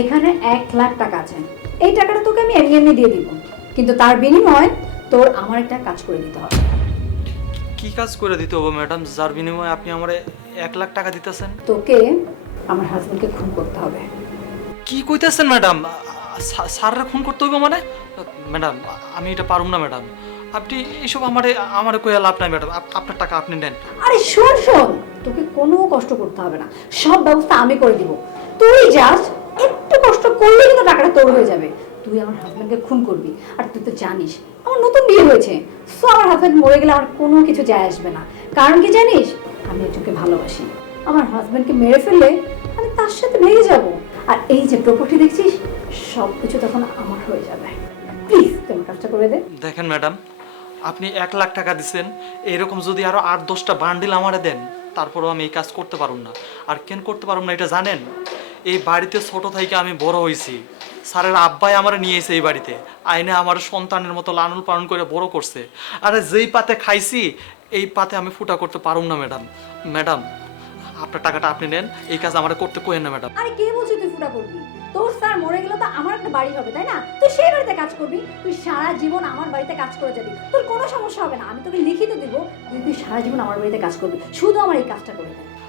এখানে 1,00,000 টাকা আছে। এই টাকাটা তোকে আমি এমনি এমনি দিয়ে দিব, কিন্তু তার বিনিময়ে তোর আমার একটা কাজ করে দিতে হবে। কি কাজ করে দিতে হবে ম্যাডাম, যার বিনিময়ে আপনি আমারে 1,00,000 টাকা দিতেছেন? তোকে আমার হাজবেন্ডকে খুন করতে হবে। কি কইতেছেন ম্যাডাম? স্যাররা খুন করতে হইব মানে? ম্যাডাম আমি এটা পারুম না ম্যাডাম। আপনি এইসব আমারে কইয়া লাভ নাই ম্যাডাম। আপনার টাকা আপনি নেন। আরে শোন শোন, তোকে কোনো কষ্ট করতে হবে না, সব ব্যবস্থা আমি করে দিব। তুই জাস্ট একটু কষ্ট করলেই কিন্তু টাকাটা তোর হয়ে যাবে। তুই আমার হাজবেন্ডকে খুন করবি, আর তুই তো জানিস আমার নতুন বিয়ে হয়েছে, সো আমার হাজবেন্ড মরে গেলে আমার কোনো কিছু যায় আসবে না। কারণ কি জানিস, আমি একজনকে ভালোবাসি। আমার হাজবেন্ডকে মেরে ফেললে আমি তার সাথে ভেঙে যাব, আর এই যে প্রপার্টি দেখছিস সব কিছু তখন আমার হয়ে যাবে। প্লিজ তোমার কাজটা করে দে। দেখেন ম্যাডাম, আপনি 1,00,000 টাকা দিচ্ছেন, এরকম যদি আরো 8-10টা বান্ডিল আমারে দেন, তারপরেও আমি এই কাজ করতে পারুম না। আর কেন করতে পারুম না এটা জানেন? এই বাড়িতে ছোট থেকে আমি বড় হয়েছি। স্যারের আব্বাই আমার নিয়ে এসে এই বাড়িতে আইনে আমার সন্তানের মতো লালন পালন করে বড় করছে। আরে যেই পাতে খাইছি এই পাতে আমি ফুটা করতে পারুম না ম্যাডাম। ম্যাডাম আপনার টাকাটা আপনি নেন, এই কাজ আমার করতে কোয়েন না ম্যাডাম। আরে কে বলছিস তুই ফুটা করবি? তোর স্যার মরে গেল তো আমার একটা বাড়ি হবে, তাই না? তুই সেই বাড়িতে কাজ করবি, তুই সারা জীবন আমার বাড়িতে কাজ করে যাবি, তোর কোনো সমস্যা হবে না। আমি তোকে লিখিত দিব, তুই সারা জীবন আমার বাড়িতে কাজ করবি, শুধু আমার এই কাজটা করে দে।